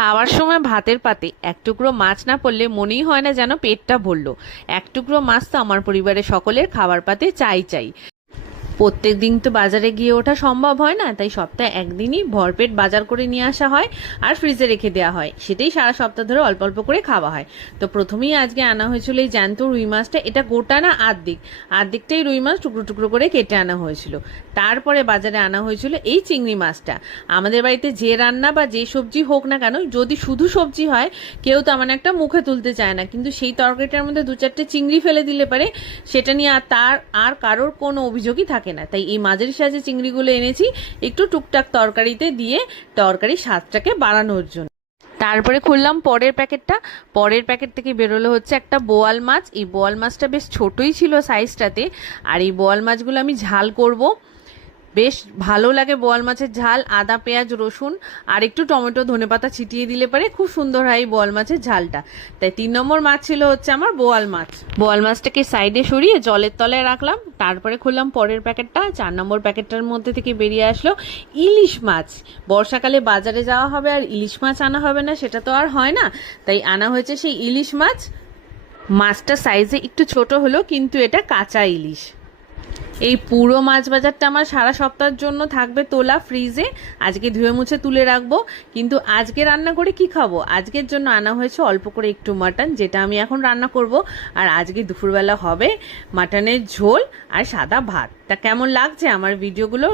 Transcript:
খাওয়ার সময় ভাতের পাতে এক টুকরো মাছ না পড়লে মনেই হয় না যেন পেটটা ভরলো। এক টুকরো মাছ তো আমার পরিবারের সকলের খাবার পাতে চাই চাই। প্রত্যেক দিন তো বাজারে গিয়ে ওঠা সম্ভব হয় না, তাই সপ্তাহে একদিনই ভরপেট বাজার করে নিয়ে আসা হয় আর ফ্রিজে রেখে দেওয়া হয়। সেটাই সারা সপ্তাহ ধরে অল্প অল্প করে খাওয়া হয়। তো প্রথমেই আজকে আনা হয়েছিল এই জ্যান্ত রুই মাছটা। এটা গোটা না আর্ধেকটাই রুই মাছ টুকরো টুকরো করে কেটে আনা হয়েছিল। তারপরে বাজারে আনা হয়েছিল এই চিংড়ি মাছটা। আমাদের বাড়িতে যে রান্না বা যে সবজি হোক না কেন, যদি শুধু সবজি হয় কেউ তেমন একটা মুখে তুলতে চায় না, কিন্তু সেই তরকারিটার মধ্যে দু চারটে চিংড়ি ফেলে দিলে পারে সেটা নিয়ে আর কারোর কোনো অভিযোগই থাকে না। তাই এই মাঝারি সাইজের চিংড়িগুলো এনেছি একটু টুকটাক তরকারিতে দিয়ে তরকারির স্বাদটাকে বাড়ানোর জন্য। তারপরে খুললাম পরের প্যাকেট থেকে বেরোলো হচ্ছে একটা বোয়াল মাছ। এই বোয়াল মাছটা বেশ ছোটই ছিল সাইজটাতে। আর এই বোয়াল মাছগুলো আমি ঝাল করব। বেশ ভালো লাগে বোয়াল মাছের ঝাল। আদা পেঁয়াজ রসুন আর একটু টমেটো ধনেপাতা ছিটিয়ে দিলে পারে খুব সুন্দর হয় এই বোয়াল মাছের ঝালটা। তাই 3 নম্বর মাছ ছিল হচ্ছে আমার বোয়াল মাছ। বোয়াল মাছটাকে সাইডে সরিয়ে জলের তলায় রাখলাম। তারপরে খুললাম পরের প্যাকেটটা। 4 নম্বর প্যাকেটটার মধ্যে থেকে বেরিয়ে আসলো ইলিশ মাছ। বর্ষাকালে বাজারে যাওয়া হবে আর ইলিশ মাছ আনা হবে না, সেটা তো আর হয় না। তাই আনা হয়েছে সেই ইলিশ মাছ। মাছটা সাইজে একটু ছোট হলো, কিন্তু এটা কাঁচা ইলিশ। এই পুরো মাছ বাজারটা আমার সারা সপ্তাহের জন্য থাকবে তোলা ফ্রিজে। আজকে ধুয়ে মুছে তুলে রাখবো। কিন্তু আজকে রান্না করে কি খাবো? আজকের জন্য আনা হয়েছে অল্প করে একটু মাটন, যেটা আমি এখন রান্না করব। আর আজকে দুপুরবেলা হবে মাটনের ঝোল আর সাদা ভাত। তা কেমন লাগছে আমার ভিডিওগুলো?